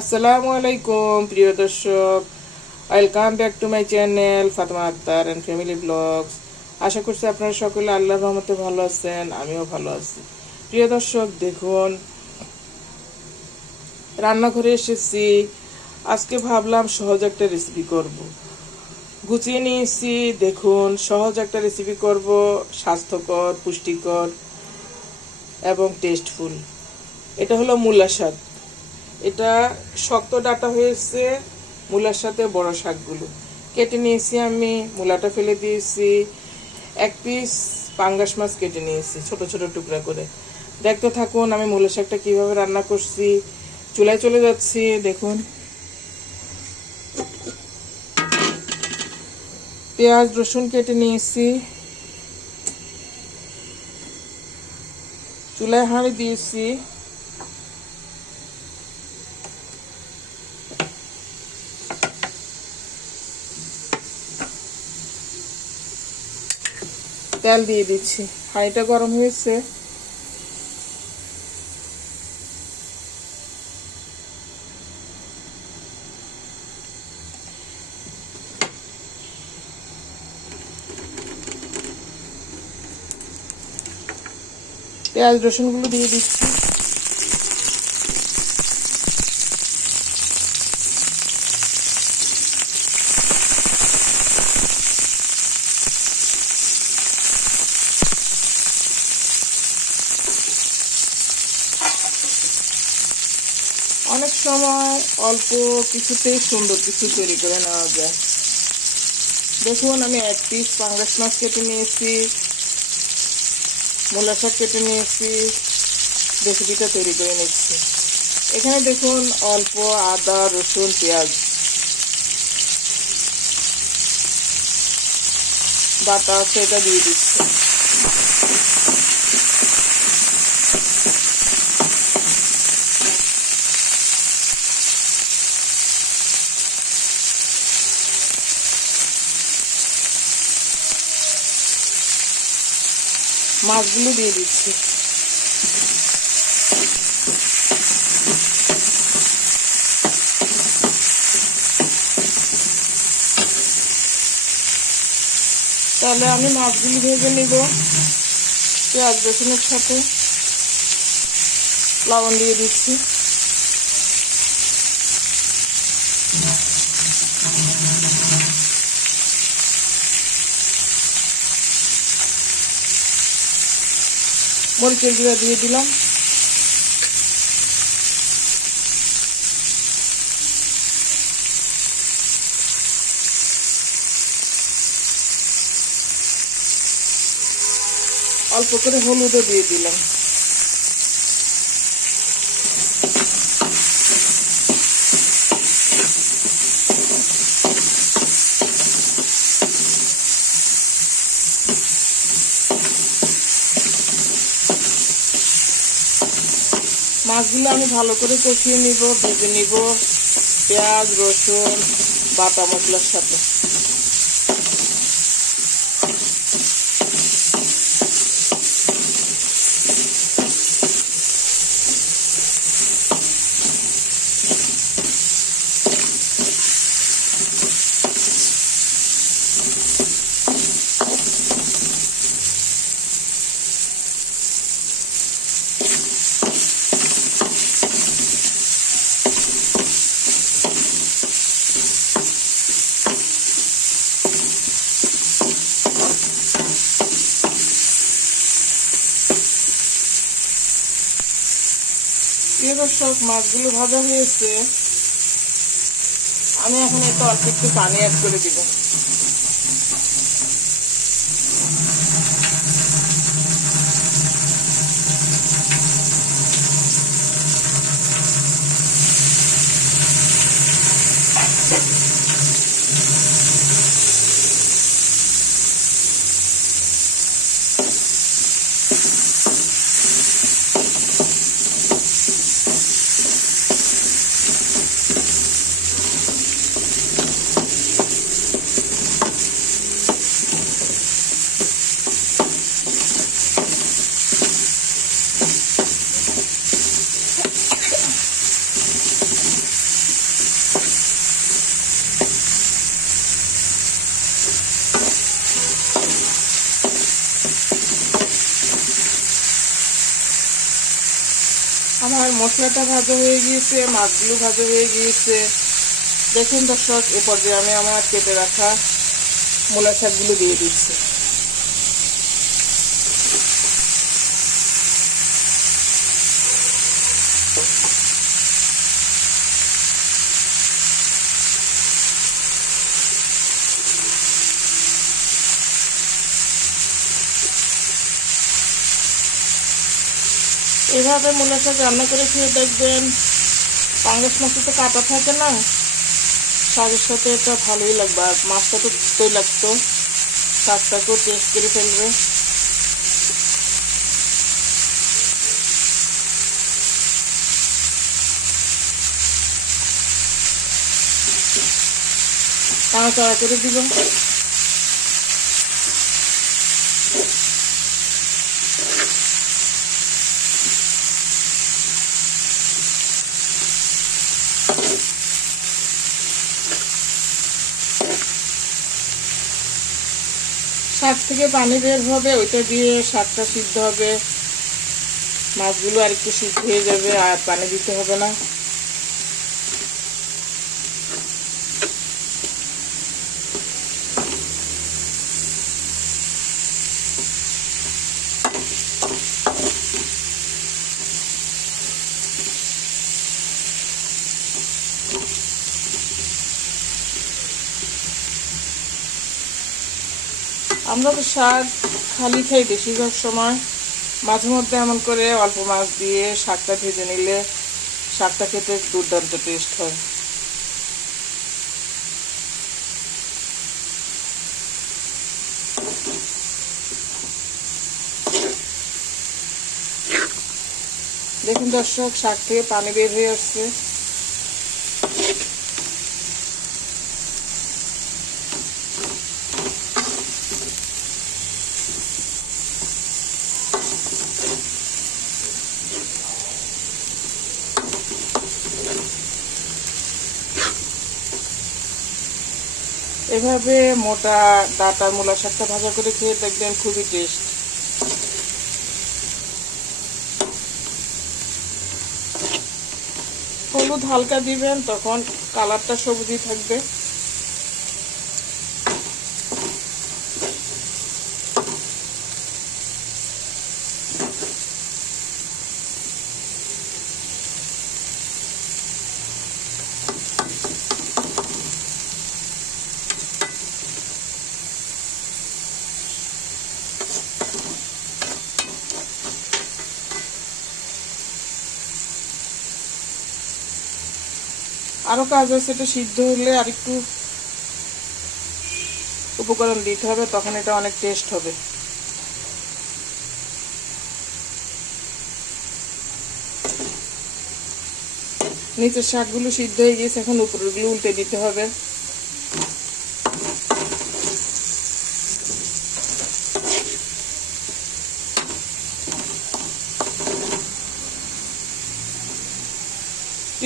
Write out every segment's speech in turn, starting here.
আসসালামু আলাইকুম, প্রিয় দর্শক। Welcome back to my channel Fatema Akter and family blogs আশা করছি আপনারা সকলে আল্লাহর রহমতে ভালো আছেন, আমিও ভালো আছি। প্রিয় দর্শক, দেখুন, রান্নাঘরে এসেছি। আজকে ভাবলাম সহজ একটা রেসিপি করব। গুছিয়ে নিয়েছি, দেখুন, সহজ একটা রেসিপি করব, স্বাস্থ্যকর, পুষ্টিকর এবং টেস্টফুল এটা হলো মূলা শাক। এটা শক্ত ডাটা হয়েছে মূলার সাথে বড় শাকগুলো। কেটে নিয়েছি আমি, মূলাটা ফেলে দিয়েছি। এক পিস পাঙ্গাস মাছ কেটে নিয়েছি, ছোট ছোট টুকরা করে। দেখতে থাকুন আমি মূলা শাকটা কীভাবে রান্না করছি। চুলায় চলে যাচ্ছি, দেখুন। পেঁয়াজ, রসুন কেটে নিয়েছি। চুলায় হাঁড়ি দিয়েছি। তেল দিয়ে দিচ্ছি। হাঁড়িটা গরম হয়েছে। পেঁয়াজ রসুনগুলো দিয়ে দিচ্ছি অনেক সময় অল্প কিছুতেই সুন্দর কিছু তৈরি করে নেওয়া যায়। দেখুন, আমি এক পিস পাঙ্গাস মাছ কেটে নিয়েছি, মূলা শাক কেটে নিয়েছি রেসিপিটা তৈরি করে নিচ্ছি। এখানে দেখুন, অল্প আদা, রসুন, পেঁয়াজ। বাটা এটা দিয়ে দিচ্ছি। মাছগুলো দিয়ে দিচ্ছি। তাহলে আমি মাছগুলি ভেজে নিব পেঁয়াজ রসুনের সাথে। লবণ দিয়ে দিচ্ছি। মরিচের গুঁড়া দিয়ে দিলাম। অল্প করে হলুদও দিয়ে দিলাম। মাছগুলো আমি ভালো করে কষিয়ে নিব ভেজে নিব। পেঁয়াজ রসুন বাটা মশলার সাথে। দর্শক মাছগুলো ভাজা হয়েছে। আমি এখন এত অল্প একটু পানি অ্যাড করে দিব। মশলাটা ভাজা হয়ে গিয়েছে, মাছগুলো ভাজা হয়ে গিয়েছে। দেখুন দর্শক, এ পর্যায়ে আমি আমার কেটে রাখা মূলা শাকগুলো দিয়ে দিচ্ছি। এভাবে মূলা শাক রান্না করে খেয়ে দেখবেন, পাঙ্গাস মাছ তো কাটা থাকে না। শাকের সাথে এটা ভালোই লাগবে, আর মাছটা তো তৈলাক্ত শাকটাকেও টেস্ট করে ফেলবে। নাড়াচাড়া করে দিব শাক থেকে পানি বের হবে, ওইটা দিয়ে শাকটা সিদ্ধ হবে। মাছগুলো আর একটু সিদ্ধ হয়ে যাবে, আর পানি দিতে হবে না। আমরা তো শাক খালি খাই বেশিরভাগ সময়। মাঝে মধ্যে এমন করে অল্প মাছ দিয়ে শাকটা ভেজে নিলে শাকটা খেতে দুর্দান্ত টেস্ট হয়। দেখুন দর্শক, শাক থেকে পানি বের হয়ে আসছে। এভাবে মোটা ডাটা মূলা শাকটা ভাজা করে খেয়ে দেখবেন খুবই টেস্ট হলুদ হালকা দিবেন, তখন কালারটা সবুজই থাকবে। আরও কাজ আছে এটা সিদ্ধ হলে আর একটু উপকরণ দিতে হবে, তখন এটা অনেক টেস্ট হবে। নিচের শাকগুলো সিদ্ধ হয়ে গেছে এখন উপরগুলো উল্টে দিতে হবে।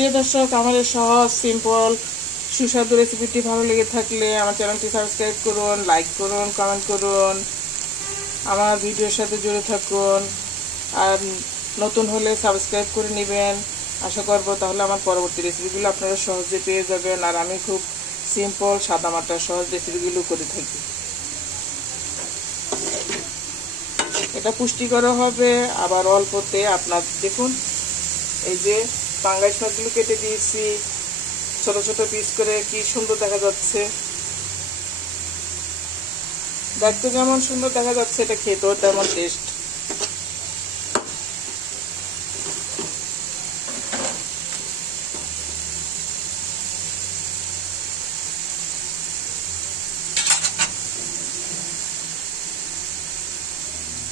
প্রিয় দর্শক, আমাদের সহজ সিম্পল সুস্বাদু রেসিপিটি ভালো লেগে থাকলে আমার চ্যানেলটি সাবস্ক্রাইব করুন লাইক করুন কমেন্ট করুন, আমার ভিডিওর সাথে জুড়ে থাকুন। আর নতুন হলে সাবস্ক্রাইব করে নেবেন। আশা করব তাহলে আমার পরবর্তী রেসিপিগুলো আপনারা সহজে পেয়ে যাবেন। আর আমি খুব সিম্পল সাদামাটা সহজ রেসিপিগুলো করে থাকি। এটা পুষ্টিকরও হবে, আবার অল্পতে আপনার দেখুন, এই যে পাঙ্গাস মাছগুলো কেটে দিয়েছি। ছোট ছোট পিস করে কি সুন্দর দেখা যাচ্ছে। দেখতে যেমন সুন্দর দেখা যাচ্ছে, এটা খেতেও তেমন টেস্ট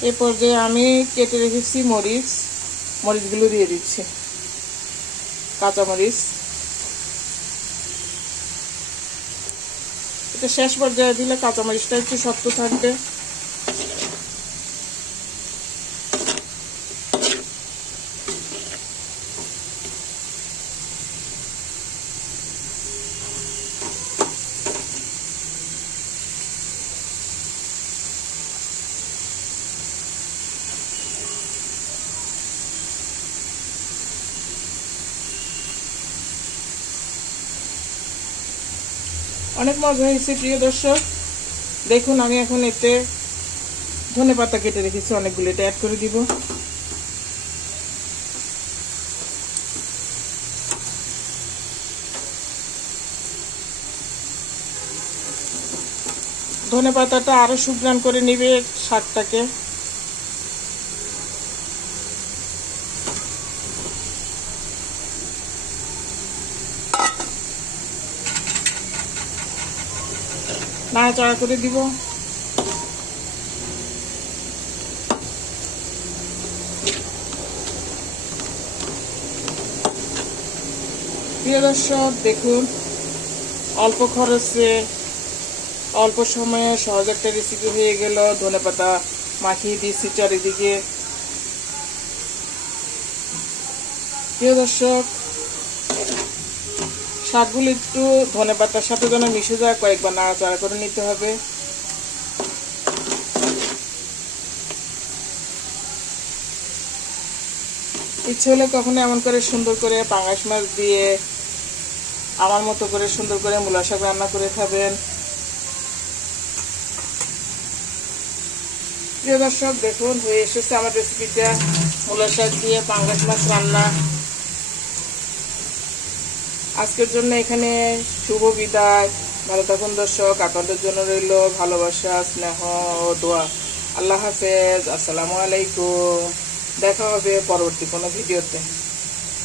এ পর্যায়ে আমি কেটে রেখেছি মরিচ। মরিচগুলো দিয়ে দিচ্ছি। কাঁচামরিচ। এটা শেষ পর্যায়ে দিলে কাঁচামরিচটা একটু শক্ত থাকবে। অনেক মজা হয়েছে প্রিয় দর্শক। দেখুন, আমি এখন এতে ধনে পাতা কেটে রেখেছি অনেকগুলো। এটা অ্যাড করে দিব। ধনে পাতাটা আরও সুগ্রান করে নিবে শাকটাকে। নাড়াচাড়া করে দিব। প্রিয় দর্শক, দেখুন, অল্প খরচে, অল্প সময়ে সহজ একটা রেসিপি হয়ে গেল। ধনে পাতা মাখিয়ে দিয়েছি চারিদিকে। প্রিয় দর্শক শাকগুলো একটু ধনে পাতার সাথে যেন মিশে যায়, কয়েকবার নাড়াচাড়া করে নিতে হবে। ইচ্ছে হলে কখনো এমন করে সুন্দর করে পাঙাশ মাছ দিয়ে আমার মতো করে সুন্দর করে মূলা শাক রান্না করে খাবেন। প্রিয় দর্শক, দেখুন, হয়ে এসেছে আমার রেসিপিটা মূলা শাক দিয়ে পাঙ্গাস মাছ রান্না। আজকের জন্য এখানে শুভ বিদায়। ভালো থাকুন দর্শক, আপনাদের জন্য রইল ভালোবাসা, স্নেহ ও দোয়া। আল্লাহ হাফেজ, আসসালামু আলাইকুম। দেখা হবে পরবর্তী কোনো ভিডিওতে।